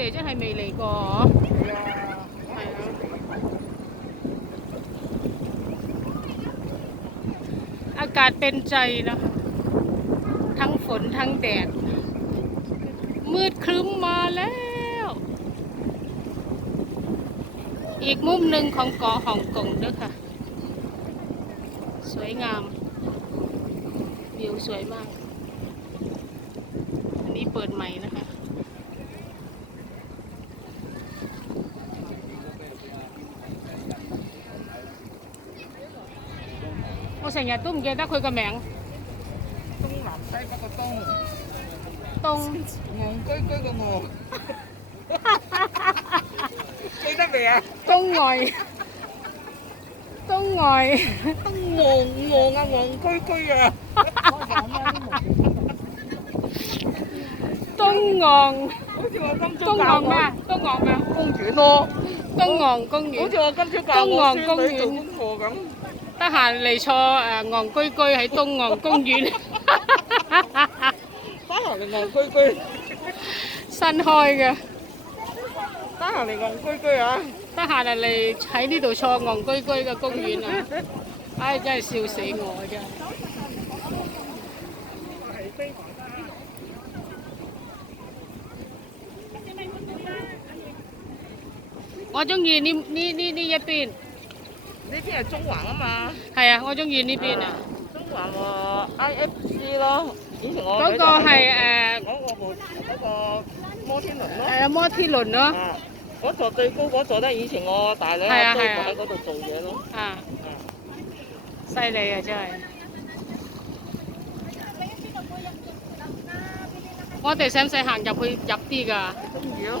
대전할매일래 이 거. 아 유. อากาศเป็นใจนะคะ ทั้งฝนทั้งแดด มืดครึ้มมาแล้ว อีกมุมหนึ่งของเกาะฮ่องกงด้วยค่ะ สวยงาม วิวสวยมาก อันนี้เปิดใหม่นะคะ 我成日都唔記得佢個名，東南西北個東，東戇居居個戇，記得未啊？東外，東外，戇戇啊，戇居居啊！東昂，好似我今朝東教我昂咩啊？東昂咩啊？公園咯，東岸公好園似。我今朝教我東昂公孫女做園功課咁。得閒嚟坐誒戇居居喺東岸公園，得閒嚟戇居居，新開嘅。得閒嚟戇居居啊！得閒就嚟喺呢度坐戇居居嘅公園啊！唉，真係笑死我真係。我中意呢呢呢呢一邊，呢邊係中環啊嘛，係啊，我中意呢邊啊。中環喎 IFC 咯，以前我嗰個係誒嗰個部嗰個摩天輪咯。誒摩天輪咯，啊！嗰座最高嗰座咧，以前我大女阿喺嗰度做嘢咯。啊，犀利啊真係。我哋使唔使行入去入啲㗎？中意咯。